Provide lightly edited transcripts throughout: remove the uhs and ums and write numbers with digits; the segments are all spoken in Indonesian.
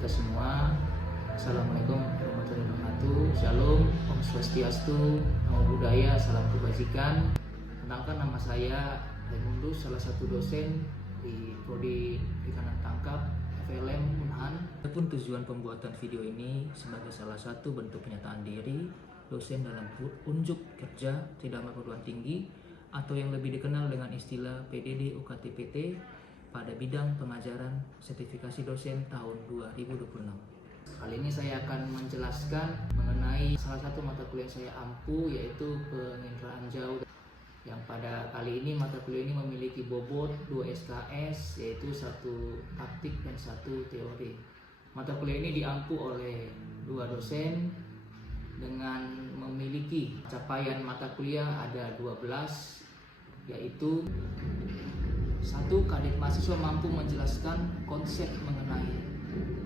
kita semua. Assalamualaikum warahmatullahi wabarakatuh. Shalom, Om Swastiastu, Namo Buddhaya, salam kebajikan. Kenalkan, nama saya Raimundus, salah satu dosen di Prodi Perikanan Tangkap FLM Unhan. Adapun tujuan pembuatan video ini sebagai salah satu bentuk penyataan diri dosen dalam unjuk kerja tidak perguruan tinggi atau yang lebih dikenal dengan istilah PDD UKT-PT pada bidang pengajaran sertifikasi dosen tahun 2026. Kali ini saya akan menjelaskan mengenai salah satu mata kuliah yang saya ampu, yaitu penginderaan jauh, yang pada kali ini mata kuliah ini memiliki bobot 2 SKS, yaitu satu praktik dan satu teori. Mata kuliah ini diampu oleh 2 dosen dengan memiliki capaian mata kuliah ada 12, yaitu 1. Kadit mahasiswa mampu menjelaskan konsep mengenai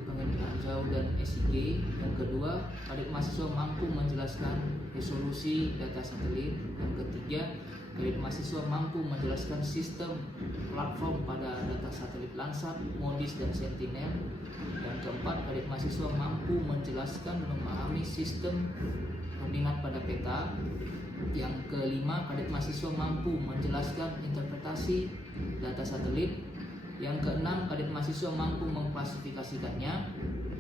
penginderaan jauh dan SIG. Yang kedua, kadit mahasiswa mampu menjelaskan resolusi data satelit. Yang ketiga, kadit mahasiswa mampu menjelaskan sistem platform pada data satelit Landsat, MODIS, dan Sentinel. Yang keempat, kadit mahasiswa mampu menjelaskan dan memahami sistem koordinat pada peta. Yang kelima, kadit mahasiswa mampu menjelaskan interpretasi data satelit. Yang keenam, kadit mahasiswa mampu mengklasifikasikannya.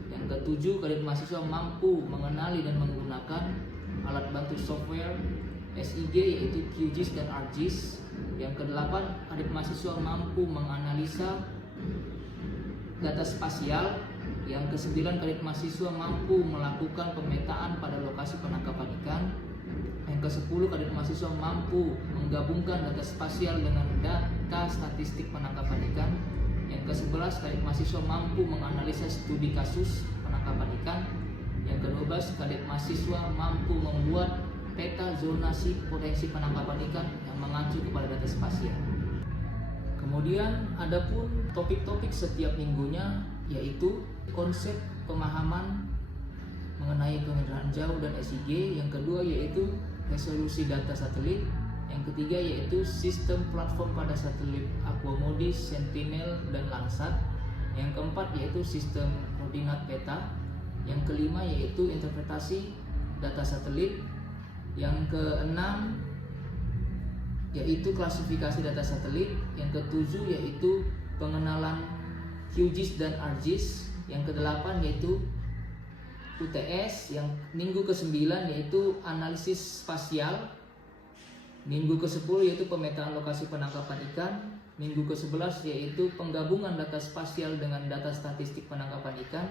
Yang ketujuh, kadit mahasiswa mampu mengenali dan menggunakan alat bantu software SIG, yaitu QGIS dan ArcGIS. Yang kedelapan, kadit mahasiswa mampu menganalisa data spasial. Yang kesembilan, kadit mahasiswa mampu melakukan pemetaan pada lokasi penangkapan ikan. Yang ke-10, kadit mahasiswa mampu menggabungkan data spasial dengan data statistik penangkapan ikan. Yang ke-11, kadit mahasiswa mampu menganalisa studi kasus penangkapan ikan. Yang ke-12, kadit mahasiswa mampu membuat peta zonasi potensi penangkapan ikan yang mengacu kepada data spasial. Kemudian adapun topik-topik setiap minggunya, yaitu konsep pemahaman mengenai penginderaan jauh dan SIG. Yang kedua yaitu resolusi data satelit. Yang ketiga yaitu sistem platform pada satelit Aquamodis, Sentinel, dan Landsat. Yang keempat yaitu sistem koordinat peta. Yang kelima yaitu interpretasi data satelit. Yang keenam yaitu klasifikasi data satelit. Yang ketujuh yaitu pengenalan QGIS dan ArcGIS. Yang kedelapan yaitu UTS. Yang minggu ke-9 yaitu analisis spasial. Minggu ke-10 yaitu pemetaan lokasi penangkapan ikan. Minggu ke-11 yaitu penggabungan data spasial dengan data statistik penangkapan ikan.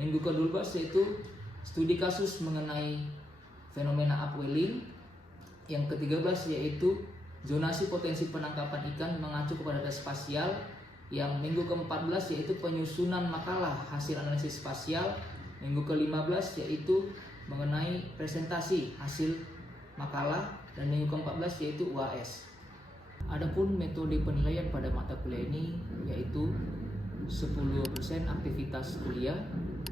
Minggu ke-12 yaitu studi kasus mengenai fenomena upwelling. Yang ke-13 yaitu zonasi potensi penangkapan ikan mengacu kepada data spasial. Yang minggu ke-14 yaitu penyusunan makalah hasil analisis spasial. Minggu ke-15 yaitu mengenai presentasi hasil makalah. Dan minggu ke-14 yaitu UAS. Adapun metode penilaian pada mata kuliah ini yaitu 10% aktivitas kuliah,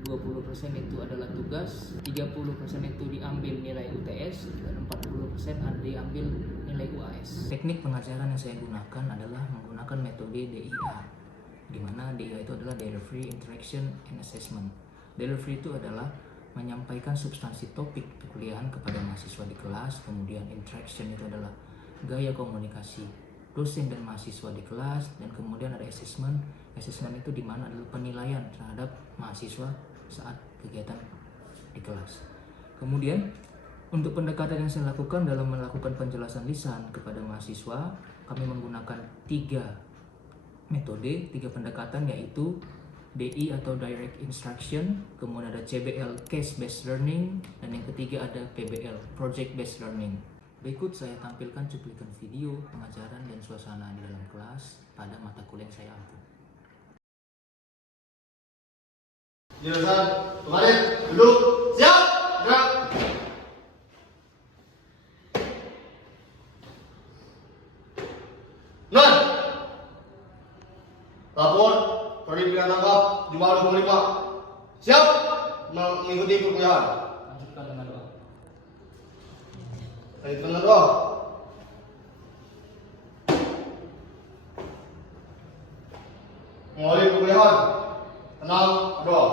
20% itu adalah tugas, 30% itu diambil nilai UTS, dan 40% diambil nilai UAS. Teknik pengajaran yang saya gunakan adalah menggunakan metode DIA, di mana DIA itu adalah Delivery, Interaction, and Assessment. Delivery itu adalah menyampaikan substansi topik perkuliahan kepada mahasiswa di kelas. Kemudian interaction itu adalah gaya komunikasi dosen dan mahasiswa di kelas. Dan kemudian ada assessment. Assessment itu dimana adalah penilaian terhadap mahasiswa saat kegiatan di kelas. Kemudian untuk pendekatan yang saya lakukan dalam melakukan penjelasan lisan kepada mahasiswa, kami menggunakan 3 metode, 3 pendekatan, yaitu DI atau Direct Instruction, kemudian ada CBL Case Based Learning, dan yang ketiga ada PBL Project Based Learning. Berikut saya tampilkan cuplikan video pengajaran dan suasana di dalam kelas pada mata kuliah yang saya ampu. Jurusan kembali, duduk, siap, gerak. Non. Lapor Prodi Perikanan Tangkap Jumat 25. Siap mengikuti perkuliahan. Lanjutkan dengan doa. Dengan doa. Mengawali perkuliahan. Tenang, doa.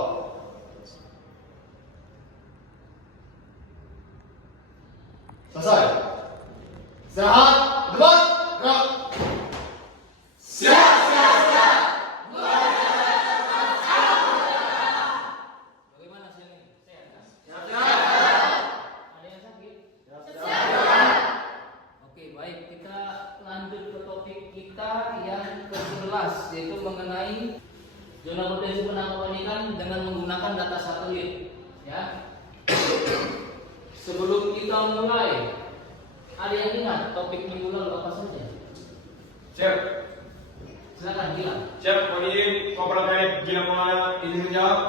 Selesai. Istirahat, debat, gerak. Siap. Bagaimana siang ini? Sehat kan? Ada yang sakit? Oke, baik. Kita lanjut ke topik kita yang ke-11, yaitu mengenai zona potensi penangkapan ikan dengan menggunakan data satelit. Ya. Sebelum kita mulai, ada yang ingat topik minggu lalu apa saja? Siap. Silakan bilang. Siap, mohon izin Kopral Kadet Gilang Maulana izin menjawab.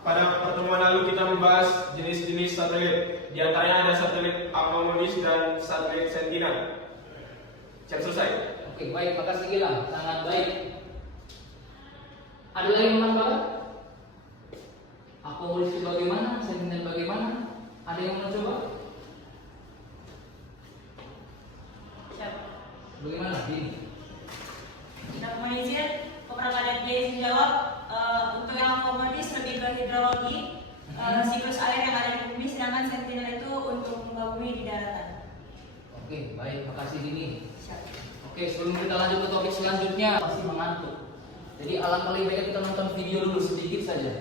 Pada pertemuan lalu kita membahas jenis-jenis satelit. Di antaranya ada satelit Akromodis dan satelit Sentinel. Siap, selesai. Oke, baik, makasih Gilang. Sangat baik. Ada lagi yang menambahkan? Akomodis itu bagaimana? Sentinel bagaimana? Ada yang mau coba? Siap. Bagaimana? Ini. Kita mohon izin, Kopral Kadet izin menjawab. Untuk yang akomodis lebih ke hidrologi, siklus air yang ada di bumi, sedangkan sentinel itu untuk membawa bumi di daratan. Oke, baik, makasih Dini. Siap. Oke, sebelum kita lanjut ke topik selanjutnya, pasti mengantuk. Jadi alangkah lebih baiknya kita nonton video dulu sedikit saja.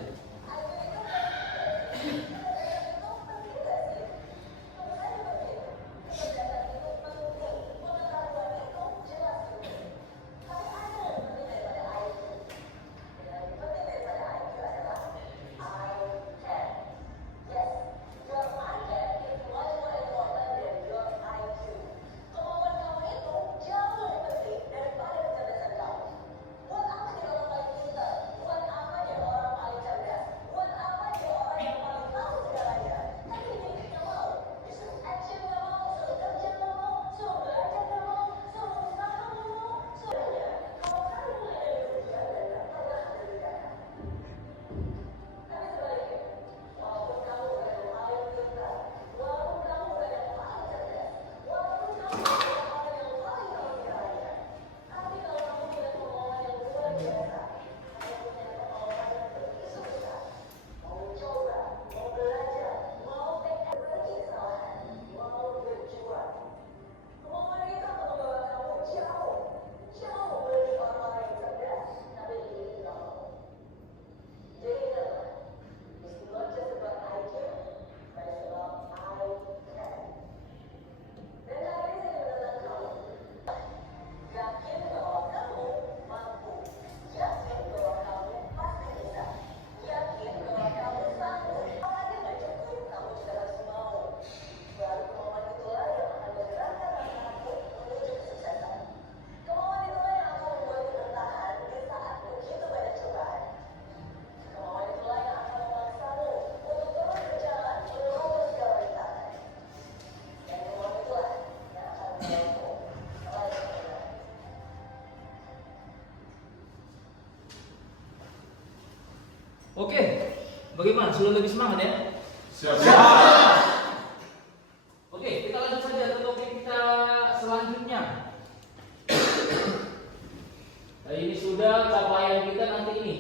Oke, bagaimana? Sudah lebih semangat ya? Siap. Oke, kita lanjut saja ke topik kita selanjutnya. Nah, ini sudah capaian kita nanti ini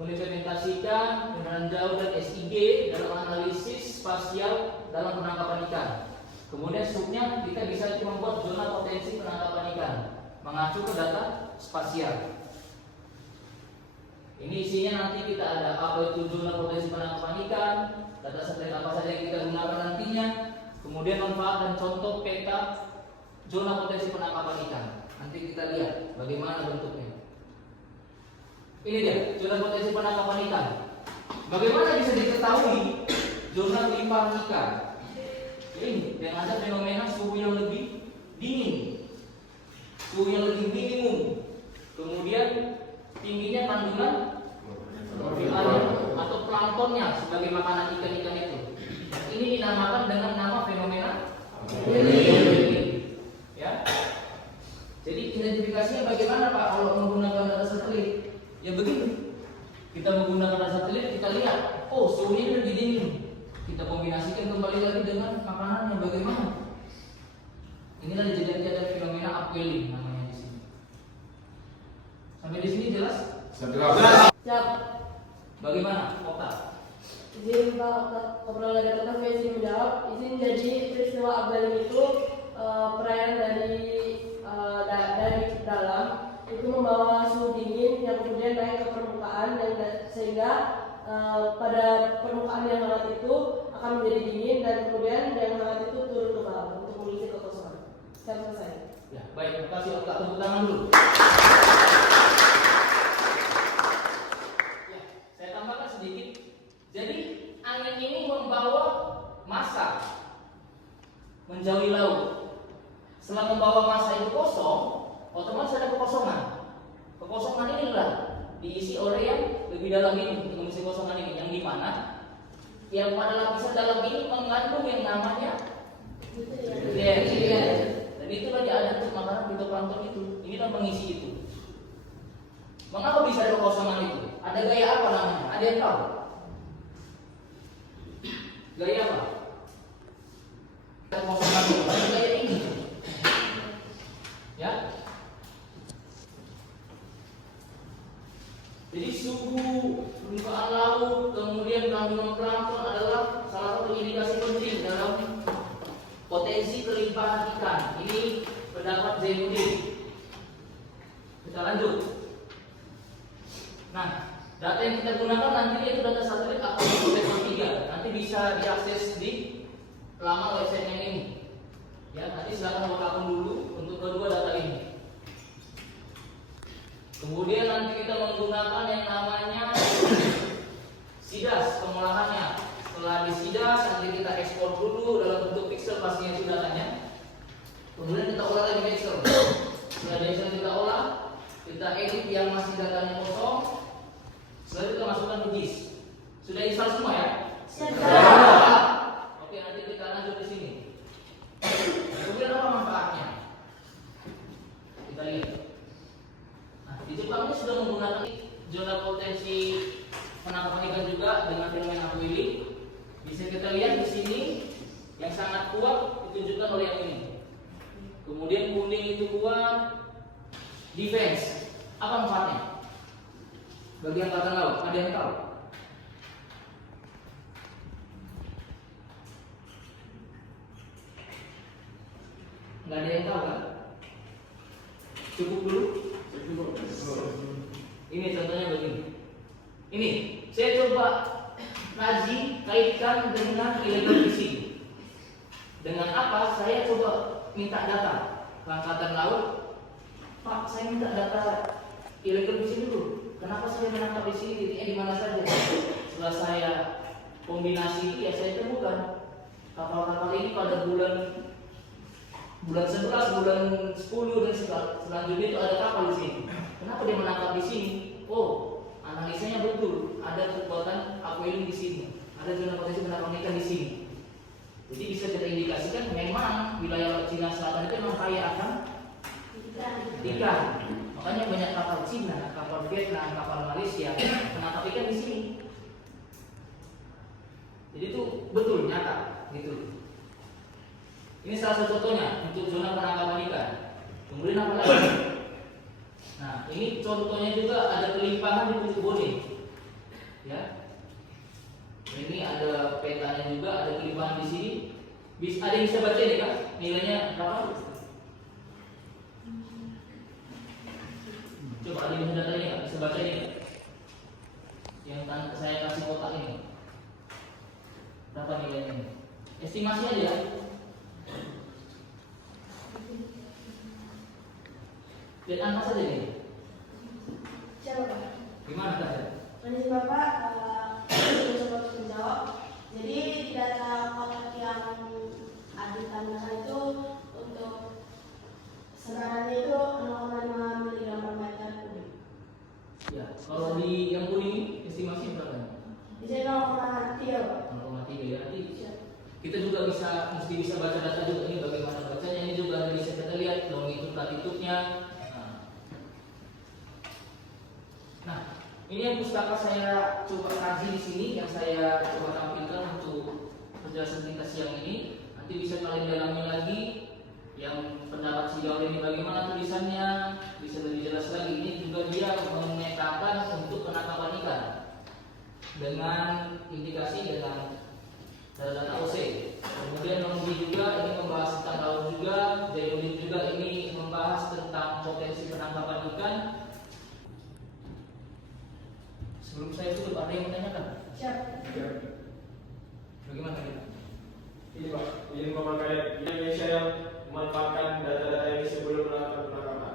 mengimplementasikan penggunaan jauh dan SIG dalam analisis spasial dalam penangkapan ikan. Kemudian subnya kita bisa membuat zona potensi penangkapan ikan mengacu ke data spasial. Ini isinya nanti kita ada apa itu zona potensi penangkapan ikan, data satelit apa saja yang kita gunakan nantinya, kemudian manfaat dan contoh peta zona potensi penangkapan ikan. Nanti kita lihat bagaimana bentuknya. Ini dia zona potensi penangkapan ikan. Bagaimana bisa diketahui zona limpahan ikan? Ini yang ada fenomena suhu yang lebih dingin, suhu yang lebih minimum, kemudian tingginya kandungan atau planktonnya sebagai makanan ikan-ikan itu. Ini dinamakan dengan nama fenomena ya. Jadi identifikasinya bagaimana Pak kalau menggunakan data satelit? Ya begini. Kita menggunakan data satelit, kita lihat, oh suhunya lebih dingin. Kita kombinasikan kembali lagi dengan makanannya bagaimana? Inilah dijadikan fenomena upwelling namanya di sini. Sampai di sini jelas? Siap. Bagaimana, Okta? Izin Pak Kopral Kadet izin menjawab. Izin jadi peristiwa upwelling itu perairan dari dalam itu membawa suhu dingin yang kemudian naik ke permukaan sehingga pada permukaan yang hangat itu akan menjadi dingin dan kemudian yang hangat itu turun ke bawah untuk mengisi kekosongan. Saya selesai. Ya, baik, terima kasih. Oke, tepuk tangan dulu. Ya, saya tambahkan sedikit. Jadi angin ini membawa massa menjauhi laut. Setelah membawa massa itu kosong, otomatis ada kekosongan. Kekosongan inilah diisi oleh yang lebih dalam ini untuk mengisi kosongan ini, yang di mana yang pada lapisan dalam ini mengandung yang namanya nutrien. Dan itulah dia ada untuk makanan fitoplankton itu. Inilah mengisi itu. Mengapa bisa ada kekosongan itu? Ada gaya apa namanya? Ada yang tahu? Gaya apa? Kekosongan itu ada gaya ini. Ya. Jadi suhu permukaan laut, kemudian kandungan plankton adalah salah satu indikasi penting dalam potensi kelimpahan ikan. Ini pendapat Zainuddin. Kita lanjut. Nah, data yang kita gunakan nantinya itu data satelit Aquarium level 3. Nanti bisa diakses di laman website yang ini. Ya, nanti silakan buka akun dulu untuk kedua data ini. Kemudian nanti kita menggunakan yang namanya SIDAS pengolahannya. Setelah di SIDAS nanti kita ekspor dulu dalam bentuk pixel pastinya itu datanya. Kemudian kita olah lagi di Excel. Setelah di Excel kita olah, kita edit yang masih datanya kosong. Setelah kita masukkan ke disk. Sudah install semua ya? Sudah. Oke, nanti kita lanjut di sini. Kemudian apa manfaatnya? Kita lihat. Nah, di Jepang ini sudah menggunakan zona potensi penangkapan ikan juga dengan fenomena aquilling. Bisa kita lihat di sini yang sangat kuat ditunjukkan oleh yang ini. Kemudian kuning itu kuat defense. Apa manfaatnya? Bagi angkatan laut, ada yang tahu? Nggak ada yang tahu kan? Cukup dulu. Ini contohnya begini. Ini saya coba kaji kaitkan dengan illegal fishing. Dengan apa? Saya coba minta data ke angkatan laut. Pak, saya minta data illegal fishing dulu. Kenapa saya menangkap di sini? Titiknya di mana saja? Setelah saya kombinasi, ya saya temukan kapal-kapal ini pada bulan 11, bulan 10 dan selanjutnya itu ada kapal di sini. Kenapa dia menangkap di sini? Oh, analisanya betul. Ada kekuatan aquilling di sini. Ada zona potensi penangkapan ikan di sini. Jadi bisa kita indikasikan memang wilayah Cina Selatan itu memang kaya akan ikan. Makanya banyak kapal Cina, kapal Vietnam, kapal Malaysia menangkap ikan di sini. Jadi itu betul nyata, gitu. Ini salah satu contohnya untuk zona penangkapan ikan. Kemudian apa lagi? Nah, ini contohnya juga ada kelimpahan di Pucuk Bone. Ya. Ini ada petanya juga, ada kelimpahan di sini. Ada yang bisa baca ini kan? Nilainya berapa? Coba ada yang bisa datanya nggak? Bisa baca ini nggak? Yang saya kasih kotak ini. Berapa nilainya ini? Estimasi aja. Lihat angka saja nih. Siapa Pak? Gimana Kak? Menurut Bapak, coba menjawab. Jadi di data kotak yang ada tambahkan itu untuk sebarannya itu 0,5 mg per meter kubik. Ya, kalau di yang kuning ini estimasi berapa? Di sini 0,3 Pak. 0,3 ya. Nanti kita juga mesti bisa baca data juga ini bagaimana bacanya. Ini juga bisa kita lihat longitud latitudenya. Nah, ini yang pustaka saya coba kaji di sini, yang saya coba tampilkan untuk penjelasan kita siang ini. Nanti bisa kalian dalami lagi. Yang pendapat si Gaul ini bagaimana tulisannya, bisa lebih jelas lagi. Ini juga dia memetakan untuk penangkapan ikan dengan indikasi dengan data OC. Kemudian nomor B juga ini membahas tentang laut juga, Jainuddin juga ini membahas tentang potensi penangkapan ikan. Sebelum saya tutup, ada yang menanyakan? Siap. Bagaimana kita? Ini Pak, ini Komandan Kadet Indonesia yang memanfaatkan data-data ini sebelum melakukan penangkapan.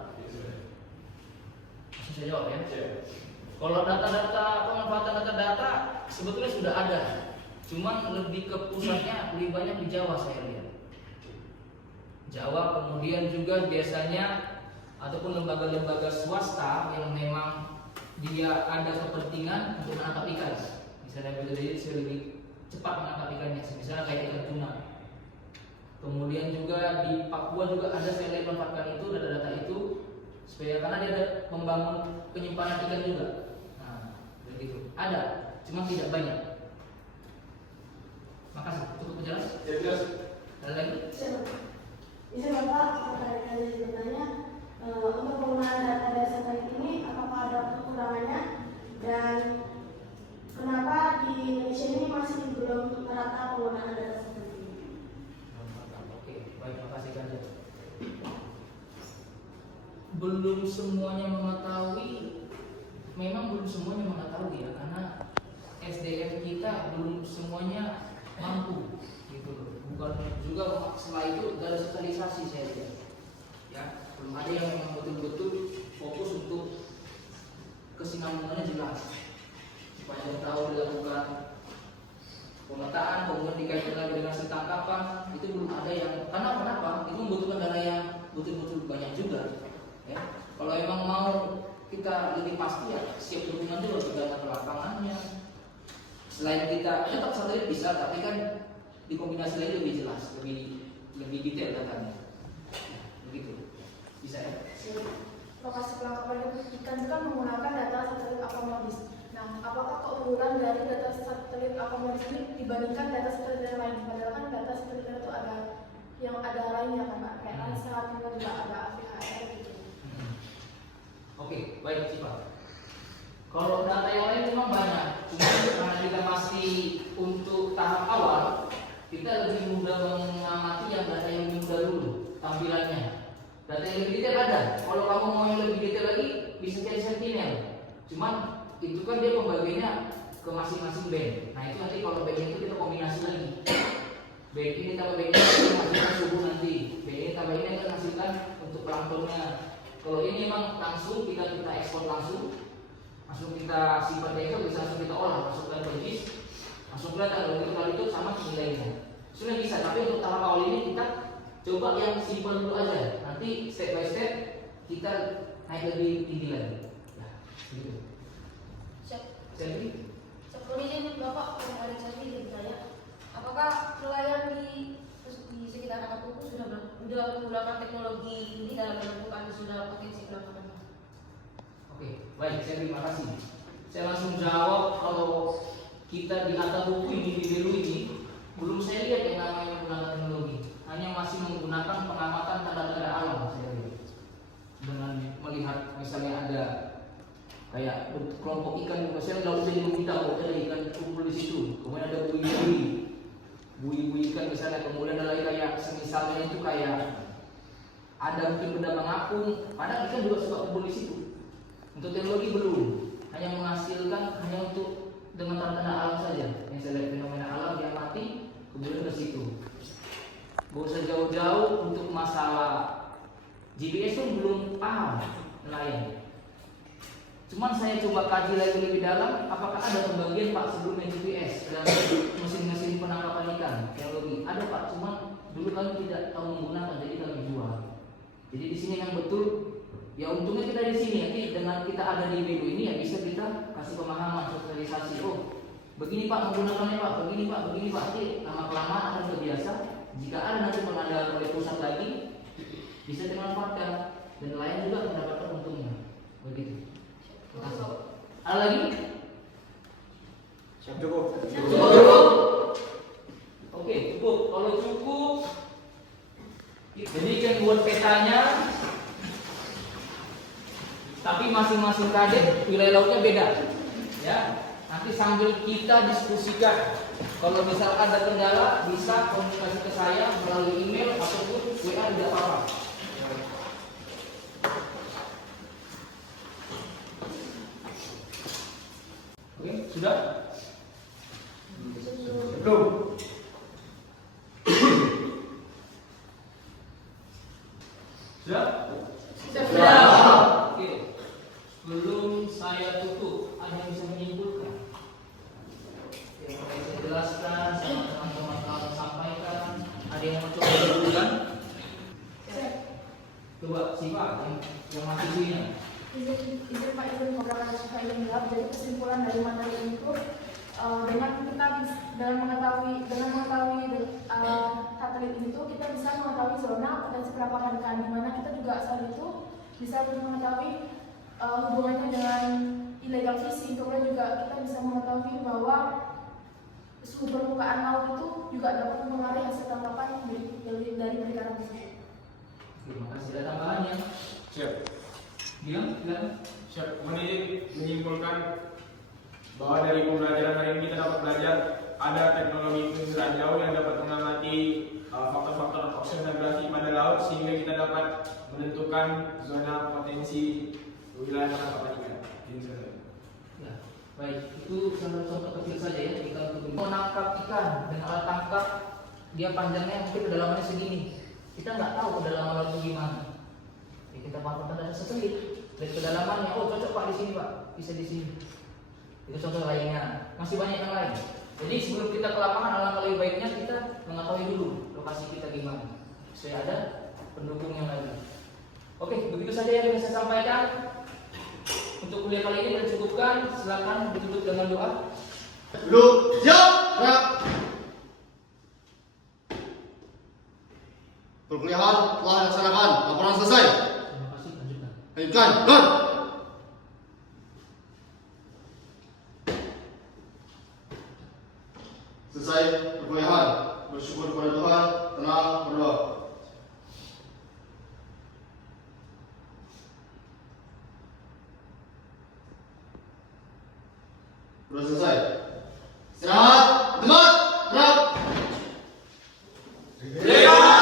Langsung saya jawab ya. Siap. Kalau data-data pemanfaatan data-data sebetulnya sudah ada, cuman lebih ke pusatnya lebih banyak di Jawa saya lihat. Jawa, kemudian juga biasanya ataupun lembaga-lembaga swasta yang memang dia ada kepentingan untuk menangkap ikan. Misalnya begitu lebih cepat menangkap ikannya, misalnya kayak ikan tuna. Kemudian juga di Papua juga ada saya lihat manfaatkan itu data-data itu supaya karena dia ada membangun penyimpanan ikan juga. Nah, begitu. Ada, cuma tidak banyak. Makasih, cukup jelas? Ya jelas. Ada lagi? Siap. Bisa Bapak terkait bertanya untuk penggunaan data dasar satelit ini apakah ada kekurangannya dan kenapa di Indonesia ini masih belum merata penggunaan data satelit ini? Oke, baik, makasih Kanjeng. Belum semuanya mengetahui, memang belum semuanya mengetahui ya, karena SDM kita belum semuanya mampu, gitu loh. Bukan juga setelah itu ada sosialisasi saya lihat, ya belum ada yang memang betul-betul fokus untuk kesinambungannya jelas, supaya kita tahu dilakukan pemetaan, kemudian dikaitkan lagi dengan tangkapan, itu belum ada yang, karena kenapa? Itu membutuhkan dana yang betul-betul banyak juga. Ya, kalau emang mau kita lebih pasti ya siap dukungan dulu dana ke lapangannya. Selain kita tetap satelit bisa, tapi kan dikombinasi lagi lebih jelas, lebih detail datanya. Begitu, bisa ya? Lokasi penangkapan ikan itu kan menggunakan data satelit Aquamodis. Nah, apakah keunggulan dari data satelit Aquamodis ini dibandingkan data satelit yang lain? Padahal kan data satelit itu ada yang ada lainnya kan Pak, kayak Landsat juga ada AVHR gitu. Oke, baik Cipa. Kalau data yang lain memang banyak, cuma karena kita masih untuk tahap awal, kita lebih mudah mengamati yang data yang lebih mudah dulu tampilannya. Data yang lebih detail ada. Kalau kamu mau yang lebih detail lagi, bisa cari Sentinel. Cuman itu kan dia pembagiannya ke masing-masing band. Nah itu nanti kalau band itu kita kombinasi lagi. Band ini tambah band ini menghasilkan suhu nanti. Band ini tambah ini akan menghasilkan untuk planktonnya. Kalau ini memang langsung kita ekspor langsung kita simpan data, bisa langsung kita olah, masukkan ke disk, langsung kelihatan kalau itu sama nilainya. Sudah bisa, tapi untuk tahap awal ini kita coba yang simpan dulu aja. Nanti step by step kita naik lebih tinggi lagi. Nah, begitu. Jadi, Sebelum ini Bapak ada saya bertanya, apakah nelayan di sekitar Acapulco sudah menggunakan teknologi ini dalam menentukan sudah potensi penangkapan? Oke, baik, saya terima kasih. Saya langsung jawab. Kalau kita di Acapulco ini di Belu ini belum saya lihat yang namanya menggunakan teknologi. Hanya masih menggunakan pengamatan tanda-tanda alam saya lihat. Dengan melihat misalnya ada kayak kelompok ikan, misalnya laut jadi kita ada ikan kumpul di situ. Kemudian ada buih ikan misalnya. Kemudian ada lagi kayak semisalnya itu kayak ada mungkin pedagang apung. Padahal ikan juga suka kumpul di situ. Untuk teknologi belum, hanya menghasilkan hanya untuk dengan tanda-tanda alam saja. Yang saya lihat fenomena alam yang mati, kemudian ke situ. Gak usah jauh-jauh untuk masalah GPS pun belum paham nelayan. Cuman saya coba kaji lagi lebih dalam, apakah ada pembagian Pak sebelumnya GPS dan mesin-mesin penangkapan ikan teknologi? Ada Pak, cuman dulu kami tidak tahu menggunakan, jadi kami jual. Jadi di sini yang betul. Ya untungnya kita di sini, nanti dengan kita ada di Belu ini ya bisa kita kasih pemahaman, sosialisasi. Oh, begini Pak menggunakannya Pak, begini Pak. Nanti lama kelamaan akan terbiasa. Jika ada nanti pengadaan oleh pusat lagi, bisa dimanfaatkan dan lain juga mendapatkan untungnya. Begitu. Terima kasih. Ada lagi? Siap cukup. Cukup. Oke, cukup. Kalau cukup, jadikan buat petanya. Tapi masing-masing kadet wilayah lautnya beda, ya. Nanti sambil kita diskusikan Kalau misalkan ada kendala bisa komunikasi ke saya melalui email ataupun WA, tidak apa-apa. Oke, sudah? Belum. Sudah? Sudah. Oke. Sebelum saya tutup, ada yang bisa menyimpulkan? Yang saya jelaskan, sama teman-teman kamu sampaikan. Ada yang mau coba menyimpulkan? Coba siapa yang mahasiswinya? Izin Pak, izin beberapa suka izin jawab. Jadi kesimpulan dari materi ini itu dengan kita dengan mengetahui satelit ini tuh kita bisa mengetahui zona potensi kelaparan ikan, di mana kita juga saat itu bisa mengetahui hubungannya dengan illegal fishing. Kemudian juga kita bisa mengetahui bahwa suhu permukaan laut itu juga dapat mempengaruhi hasil tangkapan dari perikanan tersebut. Terima kasih. Ada tambahannya? Siap. Bilang, bilang. Siap. Menyimpulkan bahwa dari pembelajaran hari ini kita dapat belajar ada teknologi penginderaan jauh yang dapat mengamati faktor-faktor oceanografi pada laut sehingga kita dapat menentukan zona potensi wilayah penangkapan ikan. Ya, baik. Itu salah contoh kecil saja ya. Kita untuk menangkap ikan dengan alat tangkap, dia panjangnya mungkin kedalamannya segini. Kita nggak tahu kedalaman laut itu gimana. Ya, kita manfaatkan data satelit dari kedalamannya. Oh, cocok Pak di sini Pak, bisa di sini. Itu contoh lainnya. Masih banyak yang lain. Jadi sebelum kita ke lapangan, alangkah lebih baiknya kita mengetahui dulu lokasi kita gimana, supaya ada pendukung yang lain. Oke, begitu saja yang bisa saya sampaikan. Untuk kuliah kali ini kita cukupkan. Silakan ditutup dengan doa. Duduk. Siap. Gerak. Perkuliahan telah dilaksanakan. Laporan selesai. Terima kasih. Lanjutkan. Lanjutkan. Done. Selesai perkuliahan. Bersyukur kepada Tuhan. Tenang, berdoa. Sudah selesai. Istirahat. Tempat. Gerak.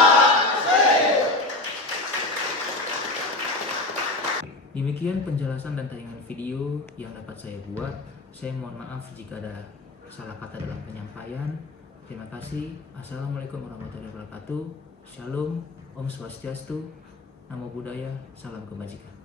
Demikian penjelasan dan tayangan video yang dapat saya buat. Saya mohon maaf jika ada salah kata dalam penyampaian. Terima kasih. Assalamualaikum warahmatullahi wabarakatuh. Shalom, Om Swastiastu, Namo Buddhaya, salam kebajikan.